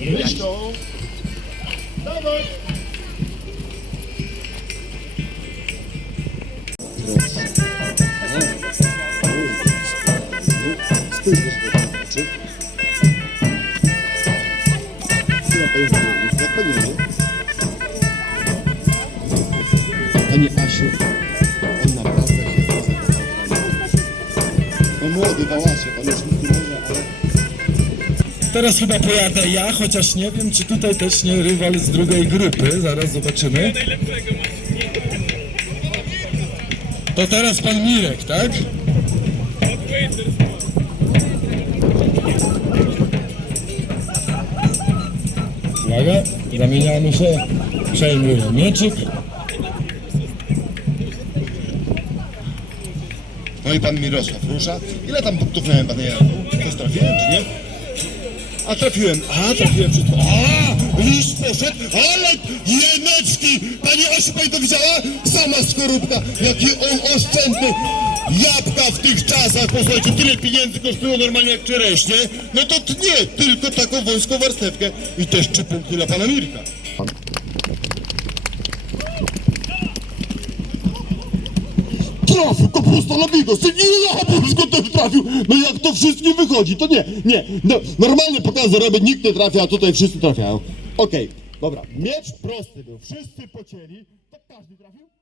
Myślą. Dawaj. Panie Asiu, on naprawdę się zakochał. No młody wałaszek, on już Teraz chyba pojadę ja, chociaż nie wiem, czy tutaj też nie rywal z drugiej grupy. Zaraz zobaczymy. To teraz pan Mirek, tak? Uwaga, zamieniamy się. Przejmuję mieczyk. No i pan Mirosław rusza. Ile tam punktów miałem, panie Janku? Coś trafiłem, czy nie? A trafiłem, a trafiłem wszystko. A, liść poszedł, ale jeneczki! Pani Asiu, pani to widziała? Sama skorupka, jaki on oszczędny. Jabłka w tych czasach, posłuchajcie, tyle pieniędzy kosztują normalnie jak czereśnie. No to nie, tylko taką wąską warstewkę. I też trzy punkty dla pana Mirka. Trafił kapusta na bigos, i Polsko też trafił. No jak to wszystkim wychodzi, to nie, nie. No, normalnie pokazy robię, nikt nie trafia, a tutaj wszyscy trafiają. Okej, dobra, miecz prosty był, wszyscy pocięli, to każdy trafił?